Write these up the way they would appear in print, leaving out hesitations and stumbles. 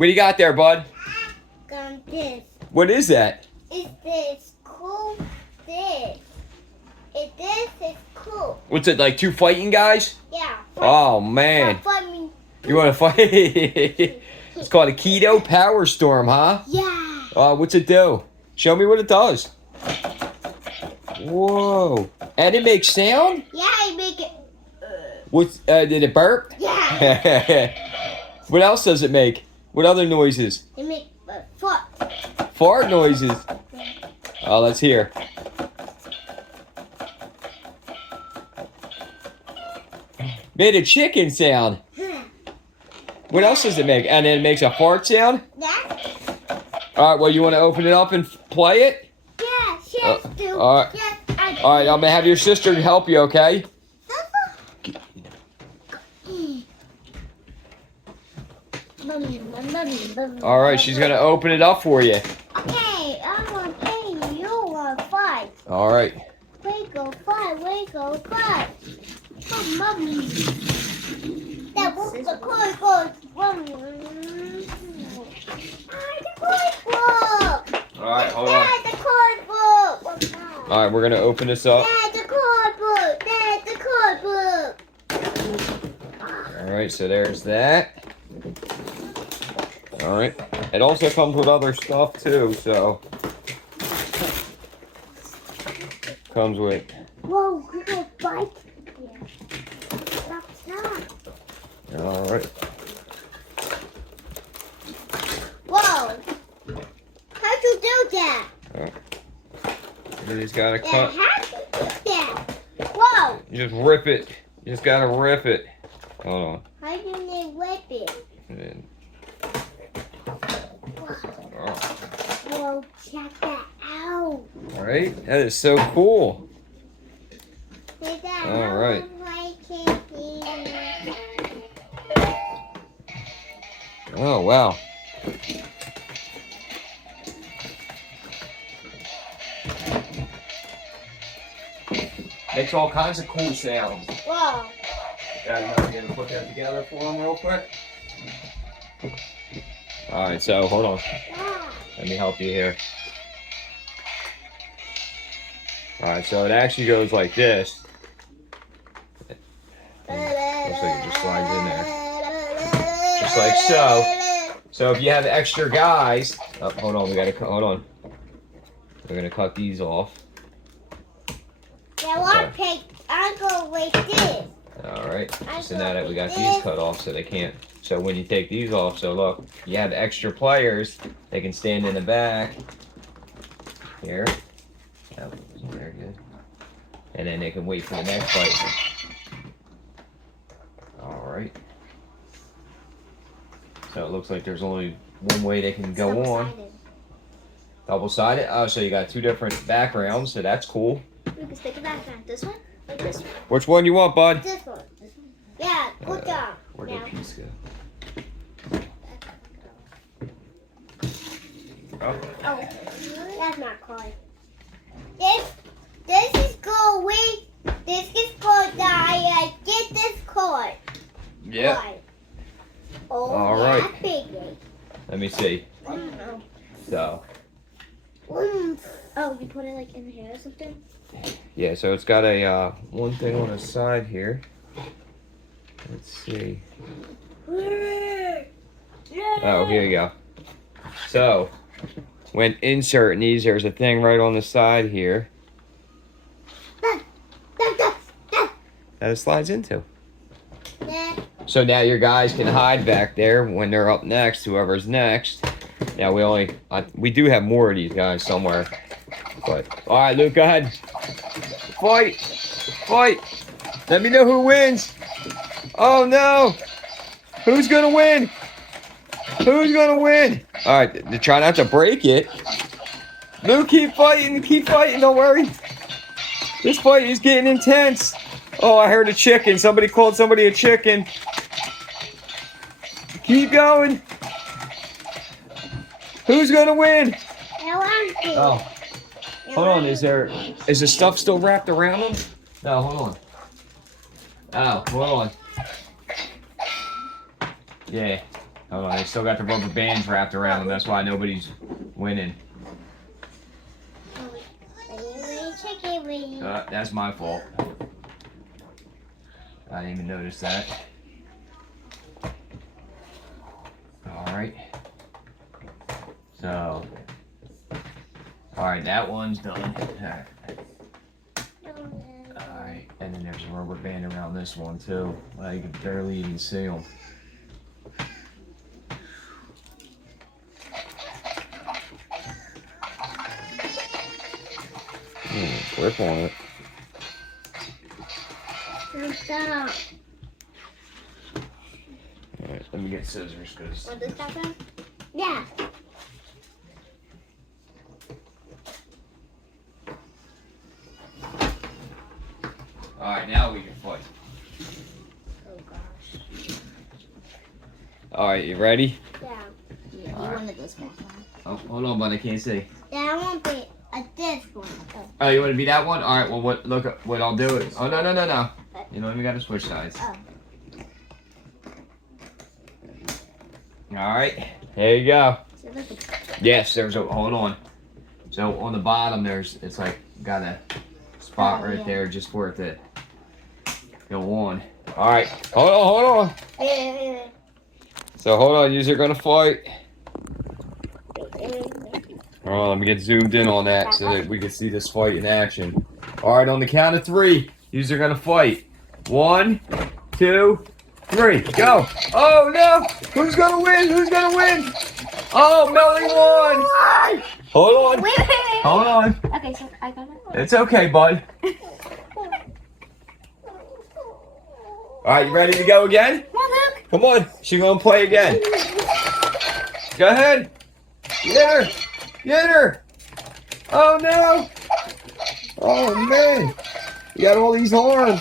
What do you got there, bud? Got this. What is that? It's this cool this. This is cool. What's it, like 2 fighting guys? Yeah. Oh, man. Fight me. You want to fight? It's called Akedo Powerstorm, huh? Yeah. What's it do? Show me what it does. Whoa. And it makes sound? Yeah, I make it. Did it burp? Yeah. What else does it make? What other noises? It make fart. Fart noises. Oh, let's hear. Made a chicken sound. What else does it make? And then it makes a fart sound? Yeah. All right, well, you want to open it up and play it? Yes, yes, do. All right. Yes, I do. All right, I'm going to have your sister help you, okay? All right, she's going to open it up for you. Okay, I'm on pain. You are 5. All right. We go 5. We go 5. Oh, mommy. That was the cord goes. The cord book. All right, hold on. Dad, the cord book. All right, we're going to open this up. Dad, the cord book. Dad, the cord book. All right, so there's that. All right. It also comes with other stuff, too, so. Comes with. Whoa, we go bike. All right. Whoa. How'd you do that? You just got to Yeah, cut. how'd you do that? Whoa. You just rip it. You just got to rip it. Hold on. How do you whip it? And then, Whoa, check that out. all right. That is so cool. With that, All right. Oh, wow. Makes all kinds of cool sounds. Whoa. I'm going to put that together for him real quick. All right, so hold on. Yeah. Let me help you here. All right, so it actually goes like this. Looks like it just slides in there. Just like so. So if you have extra guys, oh, hold on, hold on. We're gonna cut these off. Yeah, I'll go like this. All right. So now that we got these cut off, so they can't. So when you take these off, so look, you have extra players. They can stand in the back. Here. That wasn't very good. And then they can wait for the next fight. All right. So it looks like there's only one way they can go on. Double-sided. Oh, so you got 2 different backgrounds, so that's cool. We can stick a background. This one or this one? Which one you want, bud? This one. Yeah, good job. Where'd that piece go? Oh. Oh, that's not card. This is go away. This is called I get this card. Yeah. Card. Oh, All yeah, right. big. Let me see. I don't know. So. Oh, you put it like in here or something? Yeah, so it's got a one thing on the side here. Let's see. Oh, here you go. So, when inserting these, there's a thing right on the side here that it slides into. So now your guys can hide back there when they're up next, whoever's next. Now we do have more of these guys somewhere. But, all right, Luke, go ahead. Fight! Fight! Let me know who wins. Oh, no. Who's going to win? Who's going to win? All right, try not to break it. Luke, keep fighting. Keep fighting. Don't worry. This fight is getting intense. Oh, I heard a chicken. Somebody called somebody a chicken. Keep going. Who's going to win? Oh. Hold on, is the stuff still wrapped around them? No, hold on. Oh, hold on. Yeah. Hold on, they still got the rubber bands wrapped around them. That's why nobody's winning. That's my fault. I didn't even notice that. Alright. So. Alright, that one's done. Alright, and then there's a rubber band around this one too. Well, you can barely even see them. Clip on it. Stop. Alright, let me get scissors because. Want this happen? Yeah. Alright, now we can fight. Oh gosh. Alright, you ready? Yeah. Yeah, you wanted this one. Oh, hold on, but I can't see. Yeah, I want to be this one. Oh, you want to be that one? Alright, well, look, what I'll do is. Oh, no. You know, we got to switch sides. Oh. Alright, there you go. So look at Yes, there's a, hold on. So on the bottom, it's like, got a spot right there just for it to go on. Alright, hold on. So hold on, you're gonna fight. Hold on, let me get zoomed in on that so that we can see this fight in action. Alright, on the count of 3, you're gonna fight. 1, 2, 3, go! Oh no! Who's gonna win? Oh, Melly won! Hold on. Wait. Hold on. Okay, so I got it. It's okay, bud. Alright, you ready to go again? Come on, Luke. Come on, she's gonna play again. Go ahead. Get her. Oh no. Oh man. You got all these horns.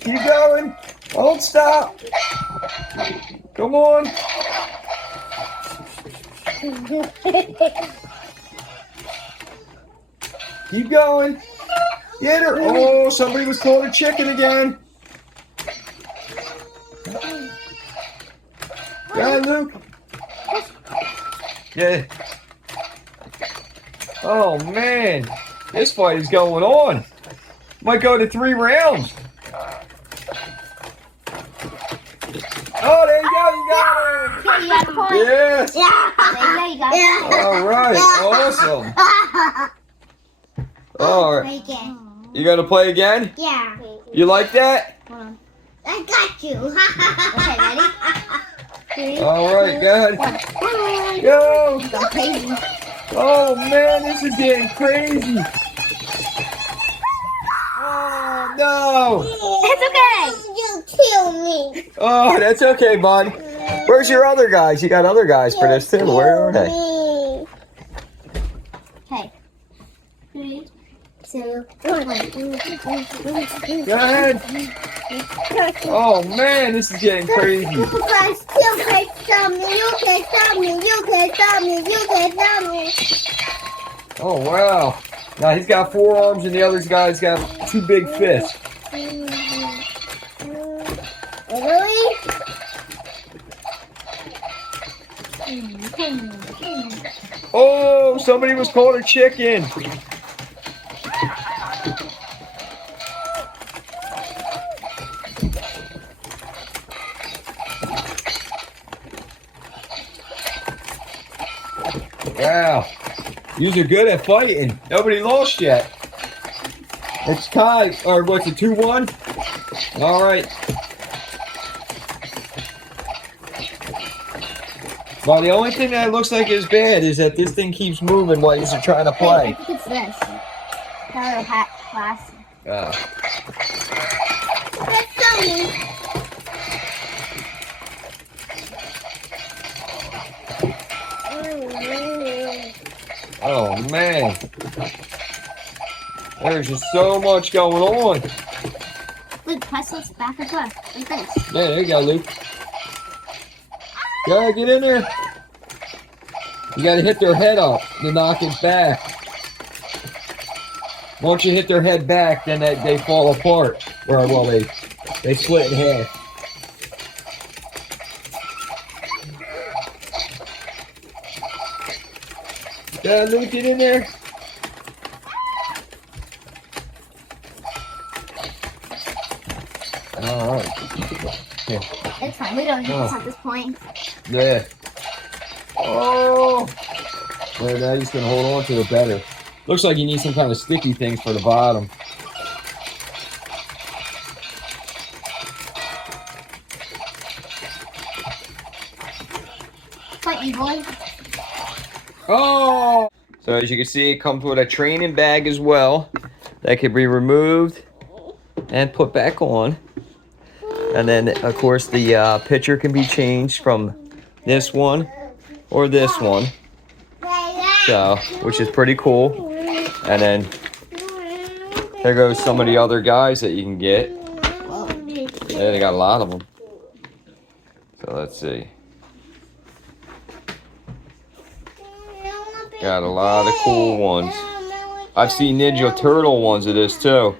Keep going. Don't stop. Come on. Keep going. Get her. Oh, somebody was calling a chicken again. Go ahead, Luke. Yeah. Oh, man. This fight is going on. Might go to 3 rounds. Oh, there you go. You got her. Okay, you got a point. Yes. There you got it. All right. Awesome. All right. Okay. You gonna play again? Yeah. You like that? Hold on. I got you. Okay, ready? All right. Go ahead. Go. Go crazy. Oh man, this is getting crazy. Oh no. It's okay. You kill me. Oh, that's okay, bud. Where's your other guys? You got other guys for this too. Where are they? Okay. 3, 2, 1. Go ahead. Oh man, this is getting crazy. You can stop me. You can stop me. You can stop me. You can stop me. Oh wow. Now he's got 4 arms and the other guy's got 2 big fists. Really? Oh, somebody was called a chicken. Wow. Yous are good at fighting. Nobody lost yet. It's tied. Or what's it, 2-1? All right. Well, the only thing that looks like is bad is that this thing keeps moving while you're trying to play. I think it's this. Color hat class. Oh, man. There's just so much going on. Luke, press this back and forth. Like this. Yeah, there you go, Luke. Go, get in there. You gotta hit their head up to knock it back. Once you hit their head back, then they fall apart. Or, well, they They split in half. Luke, get in there. All right. Yeah. It's fine. We don't need this at this point. Yeah. Oh. Well, now he's gonna hold on to it better. Looks like you need some kind of sticky things for the bottom. Fight me, boy. Oh! So as you can see, it comes with a training bag as well that can be removed and put back on. And then, of course, the picture can be changed from this one or this one. So, which is pretty cool. And then, there goes some of the other guys that you can get. Yeah, they got a lot of them. So, let's see. Got a lot of cool ones. I've seen Ninja Turtle ones of this too.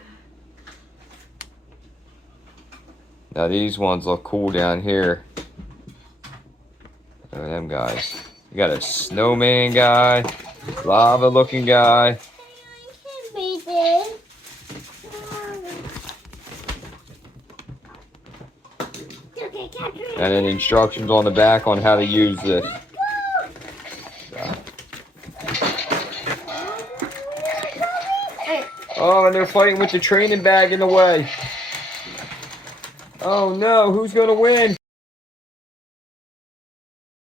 Now these ones look cool down here. Look at them guys. You got a snowman guy, lava looking guy. And then instructions on the back on how to use this. Oh, and they're fighting with the training bag in the way. Oh no, who's gonna win?